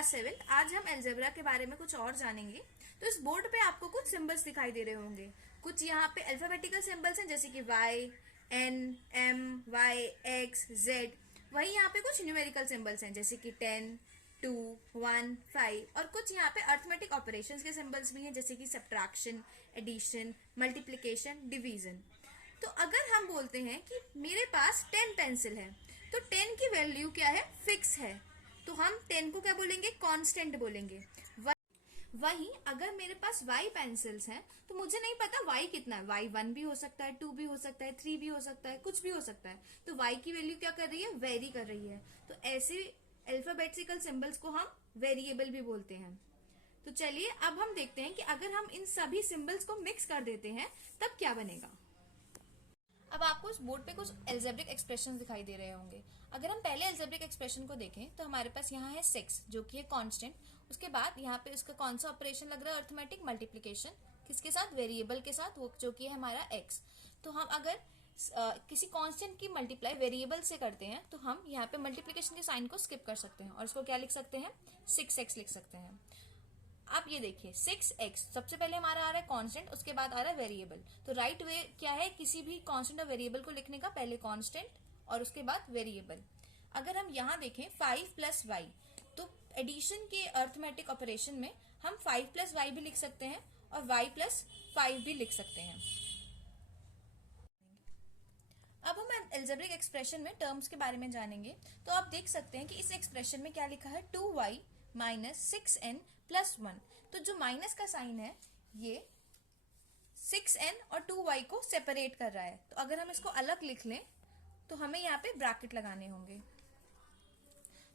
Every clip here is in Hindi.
क्लास 7। आज हम अलजेब्रा के बारे में कुछ और जानेंगे। तो इस बोर्ड पे आपको कुछ सिंबल्स दिखाई दे रहे होंगे। कुछ यहाँ पे अल्फाबेटिकल सिंबल्स हैं जैसे कि Y, N, M, Y, X, Z। वही यहाँ पे कुछ न्यूमेरिकल सिंबल्स हैं जैसे कि 10, 2, 1, 5 और कुछ यहाँ पे अर्थमेटिक ऑपरेशंस के सिंबल्स भी हैं जैसे कि सब्ट्रैक्शन, एडिशन, मल्टीप्लिकेशन, डिवीजन। तो अगर हम बोलते हैं कि मेरे पास 10 पेंसिल है तो 10 की वैल्यू क्या है? फिक्स है। तो हम 10 को क्या बोलेंगे? कांस्टेंट बोलेंगे। वहीं अगर मेरे पास y पेंसिल्स हैं तो मुझे नहीं पता y कितना है। y 1 भी हो सकता है, 2 भी हो सकता है, 3 भी हो सकता है, कुछ भी हो सकता है। तो y की वैल्यू क्या कर रही है? वेरी कर रही है। तो ऐसे अल्फाबेटिकल सिंबल्स को हम वेरिएबल भी बोलते हैं। तो चलिए अब हम देखते हैं कि अगर हम इन सभी सिंबल्स को मिक्स कर देते हैं तब क्या बनेगा। अब आपको इस बोर्ड पे कुछ अलजेब्रिक एक्सप्रेशन दिखाई दे रहे होंगे। अगर हम पहले अलजेब्रिक एक्सप्रेशन को देखें तो हमारे पास यहाँ है 6 जो कि है कांस्टेंट। उसके बाद यहाँ पे उसका कौन सा ऑपरेशन लग रहा है? Arithmetic multiplication. किसके साथ? वेरिएबल के साथ, वो जो कि है हमारा x। तो हम अगर किसी कांस्टेंट की मल्टीप्लाई वेरिएबल से करते हैं तो हम यहाँ पे मल्टीप्लिकेशन के साइन को स्किप कर सकते हैं और उसको क्या लिख सकते हैं? 6x लिख सकते हैं। अब ये देखिए 6x सबसे पहले हमारा आ रहा है कांस्टेंट, उसके बाद आ रहा है वेरिएबल। तो राइट वे क्या है किसी भी कांस्टेंट और वेरिएबल को लिखने का? पहले कांस्टेंट और उसके बाद वेरिएबल। अगर हम यहाँ देखें 5 प्लस y, तो एडिशन के अर्थमेटिक ऑपरेशन में हम 5 प्लस y भी लिख सकते हैं और y प्लस 5 भी लिख सकते हैं। अब हम अलजेब्रिक एक्सप्रेशन में टर्म्स के बारे में जानेंगे। तो आप देख सकते हैं कि इस एक्सप्रेशन में क्या लिखा है? 2y minus 6n plus 1। तो जो माइनस का साइन है ये 6n और 2y को सेपरेट कर रहा है। तो अगर हम इसको अलग लिख लें तो हमें यहाँ पे ब्रैकेट लगाने होंगे।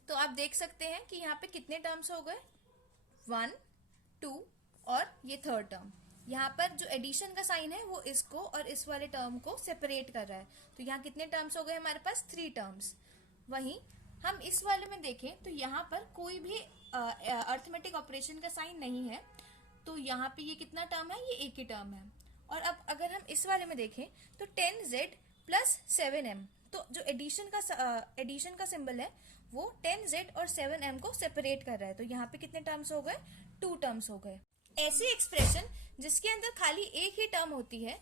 तो आप देख सकते हैं कि यहाँ पे कितने टर्म्स हो गए? 1, 2 और ये थर्ड टर्म। यहाँ पर जो एडिशन का साइन है वो इसको और इस वाले टर्म को सेपरेट कर रहा है। तो यहाँ कितने टर्म्स हो गए हमारे पास? 3 टर्म्स। वहीं हम इस वाले में देखें तो यहाँ पर कोई भी अर्थमेटिक ऑपरेशन का साइन नहीं है। तो यहाँ पे ये कितना टर्म है? ये एक ही टर्म है। और अब अगर हम इस वाले में देखें तो 10z प्लस 7m। तो जो एडिशन का सिंबल है वो 10z और 7m को सेपरेट कर रहा है। तो यहाँ पे कितने टर्म्स हो गए? 2 टर्म्स हो गए। ऐसी एक्सप्रेशन जिसके अंदर खाली एक ही टर्म होती है,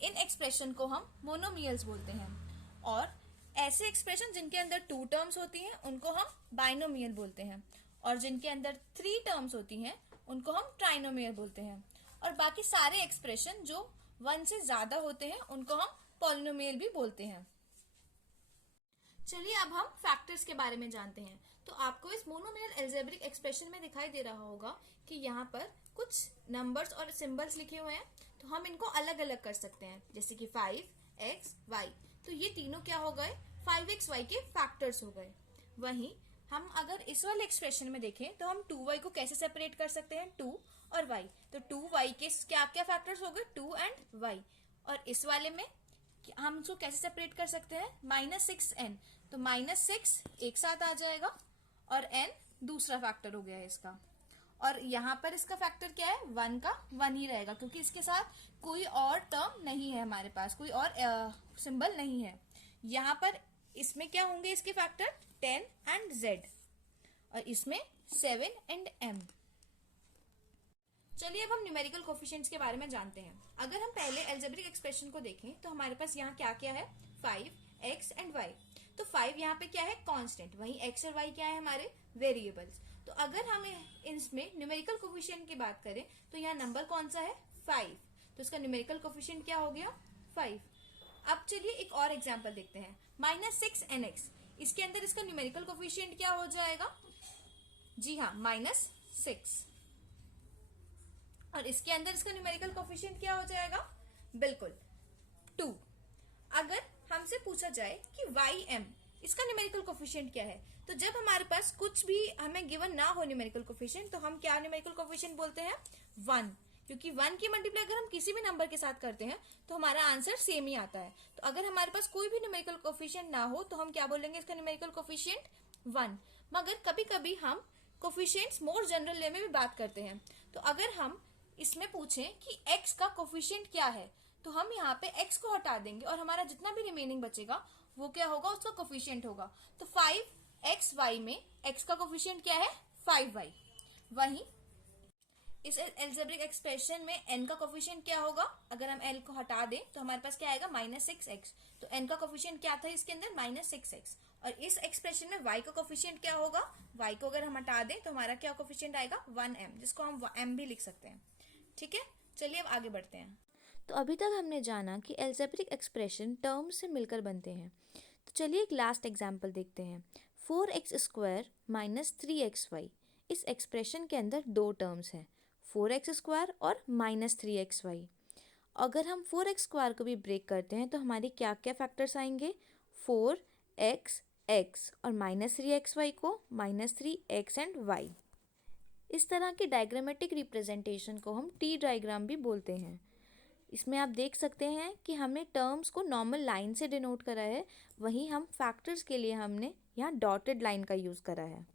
इन एक्सप्रेशन को हम मोनोमियल्स बोलते हैं। और ऐसे एक्सप्रेशन जिनके अंदर 2 टर्म्स होती हैं उनको हम बाइनोमियल बोलते हैं। और जिनके अंदर 3 टर्म्स होती हैं उनको हम ट्राइनोमियल बोलते हैं। और बाकी सारे एक्सप्रेशन जो 1 से ज्यादा होते हैं उनको हम पॉलिनोमियल भी बोलते हैं। चलिए अब हम फैक्टर्स के बारे में जानते हैं। तो आपको इस मोनोमियल अलजेब्रिक एक्सप्रेशन में दिखाई दे रहा होगा कि यहाँ पर कुछ नंबर्स और सिंबल्स लिखे हुए हैं। तो हम इनको अलग अलग कर सकते हैं जैसे कि 5x y। तो ये तीनों क्या हो गए? 5xy के फैक्टर्स हो गए। वहीं हम अगर इस वाले एक्सप्रेशन में देखें तो हम 2y को कैसे सेपरेट कर सकते हैं? 2 और y। तो 2y के क्या क्या फैक्टर्स हो गए? 2 एंड y। और इस वाले में हम इसको कैसे सेपरेट कर सकते हैं? -6n। तो -6 एक साथ आ जाएगा और n दूसरा फैक्टर हो गया है इसका। और यहाँ पर इसका फैक्टर क्या है? 1 का 1 ही रहेगा क्योंकि इसके साथ कोई और टर्म नहीं है, हमारे पास कोई और सिंबल नहीं है। यहाँ पर इसमें क्या होंगे इसके फैक्टर? 10 एंड z और इसमें 7 एंड m। चलिए अब हम न्यूमेरिकल कोफिशिएंट्स के बारे में जानते हैं। अगर हम पहले अलजेब्रिक एक्सप्रेशन को देखें तो हमारे पास यहाँ क्या क्या है? 5x and y। तो 5 यहाँ पे क्या है? कांस्टेंट। वहीं x और y क्या है? हमारे वेरिएबल्स। तो अगर हम इसमें न्यूमेरिकल कोफिशिएंट की बात करें तो यहाँ नंबर कौन सा है? 5। तो इसका न्यूमेरिकल कोफिशिएंट क्या हो गया? 5। अब चलिए एक और एग्जाम्पल देखते हैं। -6nx। इसके अंदर इसका न्यूमेरिकल कोफिशिएंट क्या हो जाएगा? जी हाँ, -6। और इसके अंदर इसका न्यूमेरिकल कोफिशिएंट क्या हो जाएगा? बिल्कुल 2। अगर हमसे पूछा जाए कि ym इसका न्यूमेरिकल कोफिशिएंट क्या है, तो जब हमारे पास कुछ भी हमें गिवन ना हो न्यूमेरिकल कोफिशिएंट तो हम क्या न्यूमेरिकल कोफिशिएंट बोलते हैं? 1। क्योंकि 1 की मल्टीप्लाई अगर हम किसी भी नंबर के साथ करते हैं तो हमारा आंसर सेम ही आता है। तो अगर हमारे पास कोई भी न्यूमेरिकल कोफिशिएंट ना हो तो हम क्या बोलेंगे इसका न्यूमेरिकल कोफिशिएंट? 1। मगर कभी कभी हम कोफिशिएंट्स मोर जनरल वे में भी बात करते हैं। तो अगर हम इसमें पूछें कि x का कोफिशिएंट क्या है तो हम यहाँ पे x को हटा देंगे और हमारा जितना भी रिमेनिंग बचेगा वो क्या होगा? उसका कोफिशिएंट होगा। तो 5xy में x का कोफिशिएंट क्या है? 5y। वहीं इस एल्जेब्रिक एक्सप्रेशन में n का कोफिशिएंट क्या होगा, अगर हम l को हटा दें तो हमारे पास क्या आएगा, -6x। तो n का कोफिशिएंट क्या था इसके अंदर, -6x। और इस एक्सप्रेशन में y का कोफिशिएंट क्या होगा, y को अगर हम हटा दें तो हमारा क्या कोफिशिएंट आएगा, 1m, जिसको हम m भी लिख सकते हैं। ठीक है, चलिए अब आगे बढ़ते हैं। तो अभी तक हमने जाना कि एल्जेब्रिक एक्सप्रेशन टर्म्स से मिलकर बनते हैं। तो चलिए एक लास्ट एग्जाम्पल देखते हैं। 4x² minus 3xy। इस एक्सप्रेशन के अंदर दो टर्म्स हैं, 4x² और -3xy। अगर हम 4x² को भी ब्रेक करते हैं तो हमारी क्या क्या फैक्टर्स आएंगे, 4x और -3xy को -3x एंड y। इस तरह की डायग्रामेटिक रिप्रेजेंटेशन को हम टी डायग्राम भी बोलते हैं। इसमें आप देख सकते हैं कि हमने टर्म्स को नॉर्मल लाइन से डिनोट करा है, वहीं हम फैक्टर्स के लिए हमने यहाँ डॉटेड लाइन का यूज़ करा है।